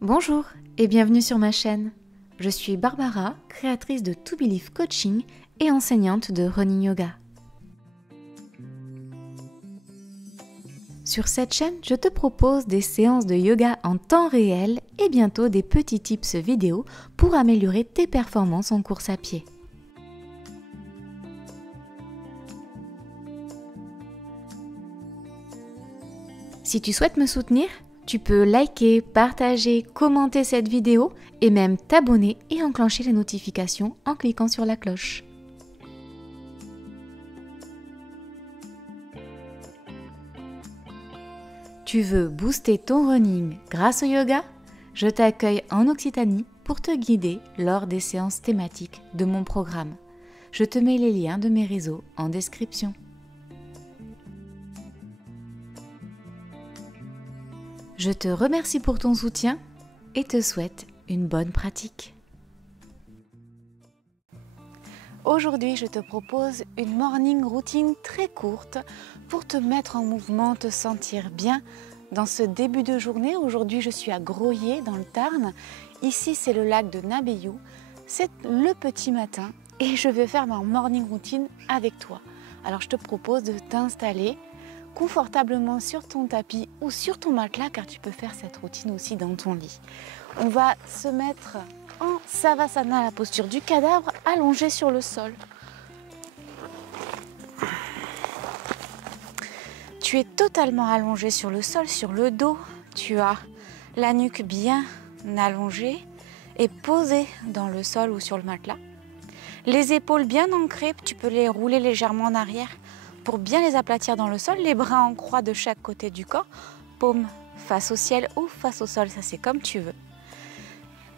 Bonjour et bienvenue sur ma chaîne. Je suis Barbara, créatrice de To Believe Coaching et enseignante de Running Yoga. Sur cette chaîne, je te propose des séances de yoga en temps réel et bientôt des petits tips vidéo pour améliorer tes performances en course à pied. Si tu souhaites me soutenir, tu peux liker, partager, commenter cette vidéo et même t'abonner et enclencher les notifications en cliquant sur la cloche. Tu veux booster ton running grâce au yoga? Je t'accueille en Occitanie pour te guider lors des séances thématiques de mon programme. Je te mets les liens de mes réseaux en description. Je te remercie pour ton soutien et te souhaite une bonne pratique. Aujourd'hui, je te propose une morning routine très courte pour te mettre en mouvement, te sentir bien dans ce début de journée. Aujourd'hui, je suis à Groyer dans le Tarn. Ici, c'est le lac de Nabeyou. C'est le petit matin et je vais faire ma morning routine avec toi. Alors, je te propose de t'installer confortablement sur ton tapis ou sur ton matelas car tu peux faire cette routine aussi dans ton lit. On va se mettre en Savasana, la posture du cadavre, allongé sur le sol. Tu es totalement allongé sur le sol, sur le dos. Tu as la nuque bien allongée et posée dans le sol ou sur le matelas. Les épaules bien ancrées, tu peux les rouler légèrement en arrière pour bien les aplatir dans le sol, les bras en croix de chaque côté du corps, paume face au ciel ou face au sol, ça c'est comme tu veux.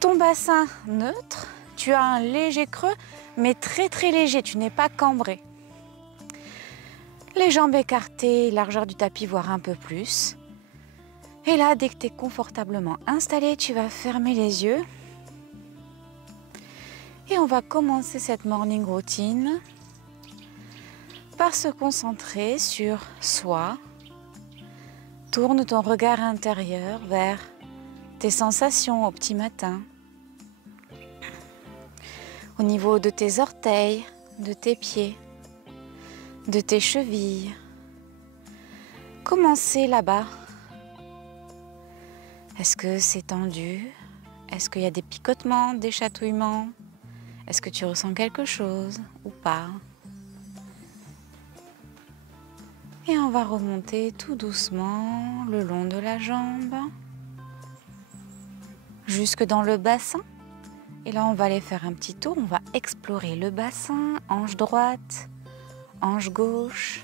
Ton bassin neutre, tu as un léger creux, mais très léger, tu n'es pas cambré. Les jambes écartées, largeur du tapis, voire un peu plus. Et là, dès que tu es confortablement installé, tu vas fermer les yeux. Et on va commencer cette morning routine par se concentrer sur soi. Tourne ton regard intérieur vers tes sensations au petit matin. Au niveau de tes orteils, de tes pieds, de tes chevilles. Commencez là-bas. Est-ce que c'est tendu? Est-ce qu'il y a des picotements, des chatouillements? Est-ce que tu ressens quelque chose ou pas? Et on va remonter tout doucement le long de la jambe, jusque dans le bassin. Et là, on va aller faire un petit tour. On va explorer le bassin, hanche droite, hanche gauche.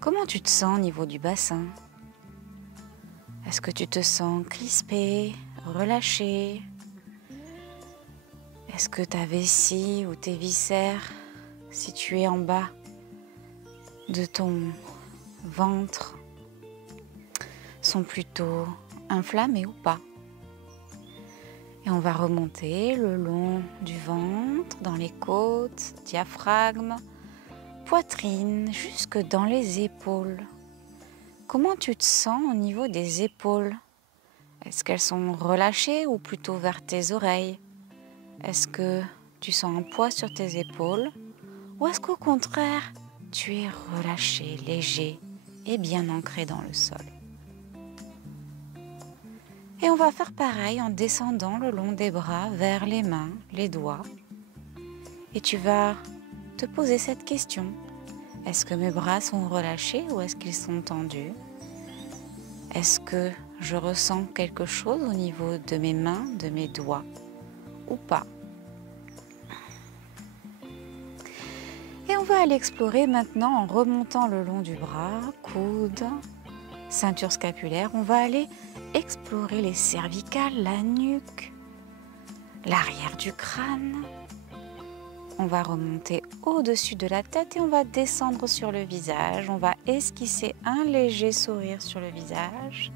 Comment tu te sens au niveau du bassin? Est-ce que tu te sens crispé, relâché? Est-ce que ta vessie ou tes viscères situés en bas de ton ventre sont plutôt inflammés ou pas? Et on va remonter le long du ventre, dans les côtes, diaphragme, poitrine, jusque dans les épaules. Comment tu te sens au niveau des épaules? Est-ce qu'elles sont relâchées ou plutôt vers tes oreilles? Est-ce que tu sens un poids sur tes épaules? Ou est-ce qu'au contraire, tu es relâché, léger et bien ancré dans le sol? Et on va faire pareil en descendant le long des bras vers les mains, les doigts. Et tu vas te poser cette question. Est-ce que mes bras sont relâchés ou est-ce qu'ils sont tendus? Est-ce que je ressens quelque chose au niveau de mes mains, de mes doigts ou pas? Et on va aller explorer maintenant en remontant le long du bras, coude, ceinture scapulaire. On va aller explorer les cervicales, la nuque, l'arrière du crâne. On va remonter au-dessus de la tête et on va descendre sur le visage. On va esquisser un léger sourire sur le visage.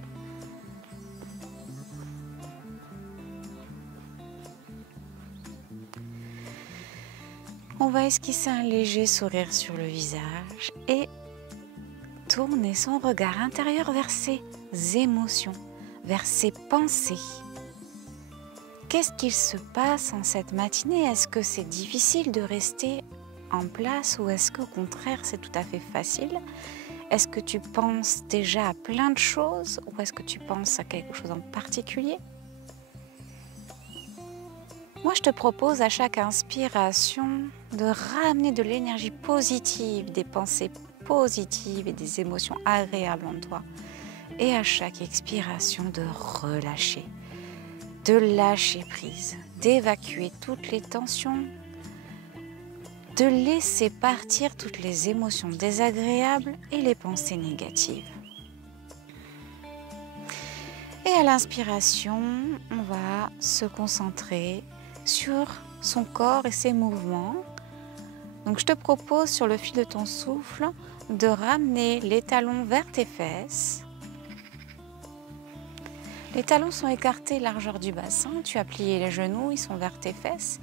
On va esquisser un léger sourire sur le visage et tourner son regard intérieur vers ses émotions, vers ses pensées. Qu'est-ce qu'il se passe en cette matinée? Est-ce que c'est difficile de rester en place ou est-ce qu'au contraire c'est tout à fait facile? Est-ce que tu penses déjà à plein de choses ou est-ce que tu penses à quelque chose en particulier? Moi, je te propose à chaque inspiration de ramener de l'énergie positive, des pensées positives et des émotions agréables en toi. Et à chaque expiration, de relâcher, de lâcher prise, d'évacuer toutes les tensions, de laisser partir toutes les émotions désagréables et les pensées négatives. Et à l'inspiration, on va se concentrer sur son corps et ses mouvements. Donc je te propose sur le fil de ton souffle de ramener les talons vers tes fesses. Les talons sont écartés largeur du bassin, tu as plié les genoux, ils sont vers tes fesses.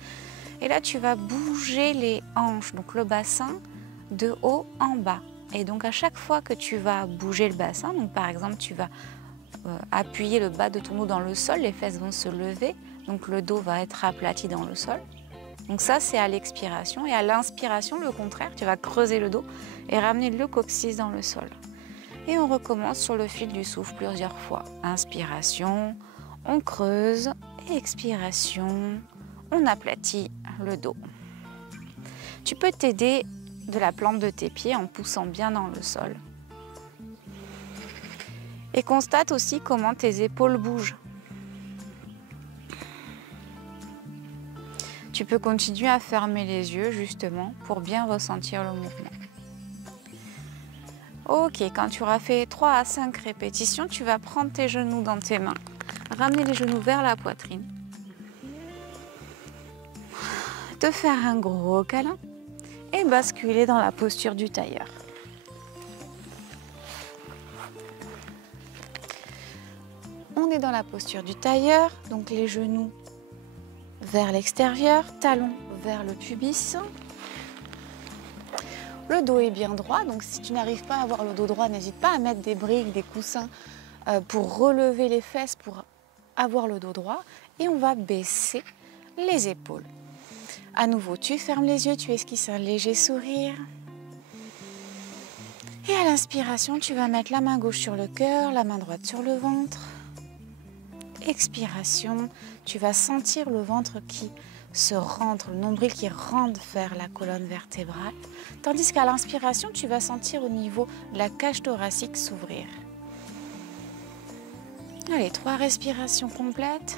Et là tu vas bouger les hanches, donc le bassin, de haut en bas. Et donc à chaque fois que tu vas bouger le bassin, donc par exemple tu vas appuyer le bas de ton dos dans le sol, les fesses vont se lever, donc le dos va être aplati dans le sol. Donc ça c'est à l'expiration et à l'inspiration le contraire, tu vas creuser le dos et ramener le coccyx dans le sol. Et on recommence sur le fil du souffle plusieurs fois. Inspiration, on creuse, expiration, on aplatit le dos. Tu peux t'aider de la plante de tes pieds en poussant bien dans le sol. Et constate aussi comment tes épaules bougent. Tu peux continuer à fermer les yeux justement pour bien ressentir le mouvement. Ok, quand tu auras fait 3 à 5 répétitions, tu vas prendre tes genoux dans tes mains, ramener les genoux vers la poitrine, te faire un gros câlin et basculer dans la posture du tailleur. On est dans la posture du tailleur, donc les genoux vers l'extérieur, talons vers le pubis. Le dos est bien droit, donc si tu n'arrives pas à avoir le dos droit, n'hésite pas à mettre des briques, des coussins pour relever les fesses, pour avoir le dos droit. Et on va baisser les épaules. À nouveau, tu fermes les yeux, tu esquisses un léger sourire. Et à l'inspiration, tu vas mettre la main gauche sur le cœur, la main droite sur le ventre. Expiration, tu vas sentir le ventre qui se rentre, le nombril qui rentre vers la colonne vertébrale. Tandis qu'à l'inspiration, tu vas sentir au niveau de la cage thoracique s'ouvrir. Allez, 3 respirations complètes.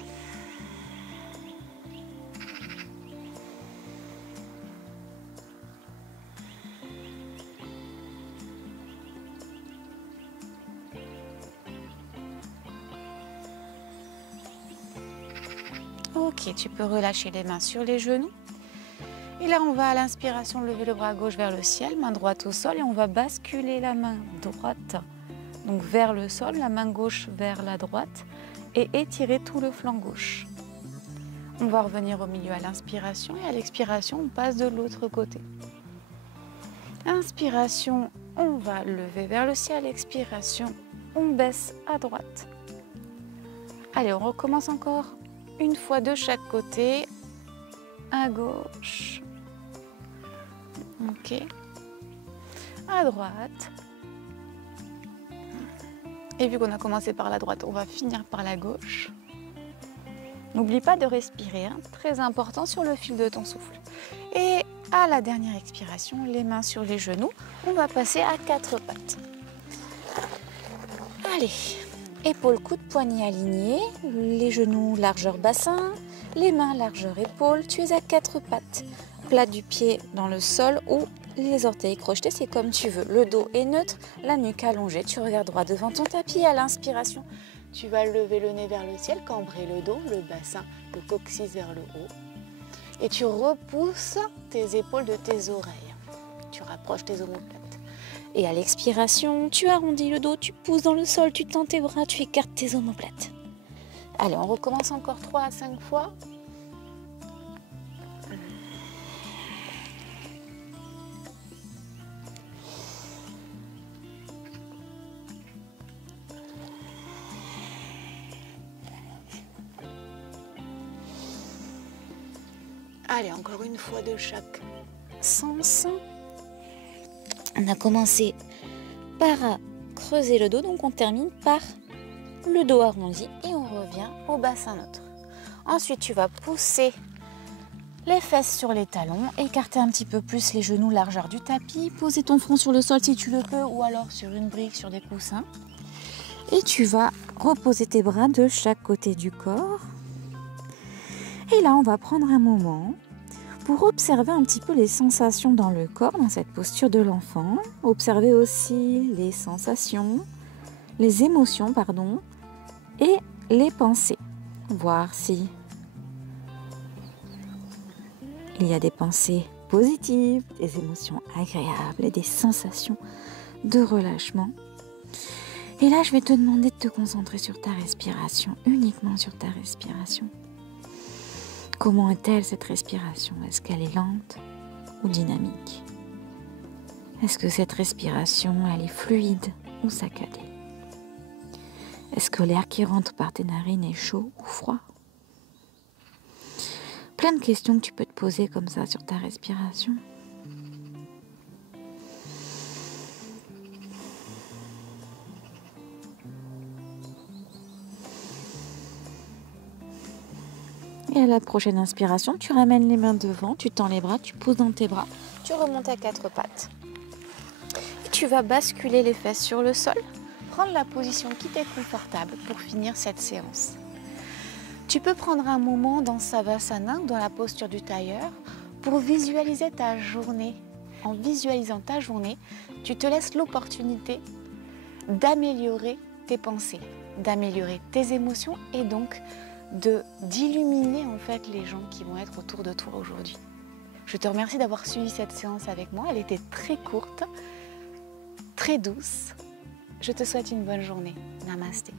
Ok, tu peux relâcher les mains sur les genoux. Et là, on va à l'inspiration lever le bras gauche vers le ciel, main droite au sol et on va basculer la main droite donc vers le sol, la main gauche vers la droite et étirer tout le flanc gauche. On va revenir au milieu à l'inspiration et à l'expiration, on passe de l'autre côté. Inspiration, on va lever vers le ciel, expiration, on baisse à droite. Allez, on recommence encore une fois de chaque côté, à gauche. Ok, à droite. Et vu qu'on a commencé par la droite, on va finir par la gauche. N'oublie pas de respirer, hein, très important sur le fil de ton souffle. Et à la dernière expiration, les mains sur les genoux, on va passer à 4 pattes. Allez, épaules, coudes, poignets alignés, les genoux largeur bassin, les mains largeur épaule, tu es à 4 pattes. Plat du pied dans le sol ou les orteils crochetés, c'est comme tu veux. Le dos est neutre, la nuque allongée, tu regardes droit devant ton tapis. À l'inspiration, tu vas lever le nez vers le ciel, cambrer le dos, le bassin, le coccyx vers le haut. Et tu repousses tes épaules de tes oreilles. Tu rapproches tes omoplates. Et à l'expiration, tu arrondis le dos, tu pousses dans le sol, tu tends tes bras, tu écartes tes omoplates. Allez, on recommence encore 3 à 5 fois. Allez, encore une fois de chaque sens. On a commencé par creuser le dos, donc on termine par le dos arrondi et on revient au bassin neutre. Ensuite, tu vas pousser les fesses sur les talons, écarter un petit peu plus les genoux, largeur du tapis, poser ton front sur le sol si tu le peux ou alors sur une brique, sur des coussins. Et tu vas reposer tes bras de chaque côté du corps. Et là, on va prendre un moment pour observer un petit peu les sensations dans le corps, dans cette posture de l'enfant. Observer aussi les sensations, les émotions, et les pensées. Voir si il y a des pensées positives, des émotions agréables et des sensations de relâchement. Et là, je vais te demander de te concentrer sur ta respiration, uniquement sur ta respiration. Comment est-elle cette respiration? Est-ce qu'elle est lente ou dynamique? Est-ce que cette respiration, elle est fluide ou saccadée? Est-ce que l'air qui rentre par tes narines est chaud ou froid? Plein de questions que tu peux te poser comme ça sur ta respiration. Et à la prochaine inspiration, tu ramènes les mains devant, tu tends les bras, tu poses dans tes bras, tu remontes à quatre pattes. Et tu vas basculer les fesses sur le sol, prendre la position qui t'est confortable pour finir cette séance. Tu peux prendre un moment dans Savasana, dans la posture du tailleur, pour visualiser ta journée. En visualisant ta journée, tu te laisses l'opportunité d'améliorer tes pensées, d'améliorer tes émotions et donc d'illuminer en fait les gens qui vont être autour de toi aujourd'hui. Je te remercie d'avoir suivi cette séance avec moi. Elle était très courte, très douce. Je te souhaite une bonne journée. Namasté.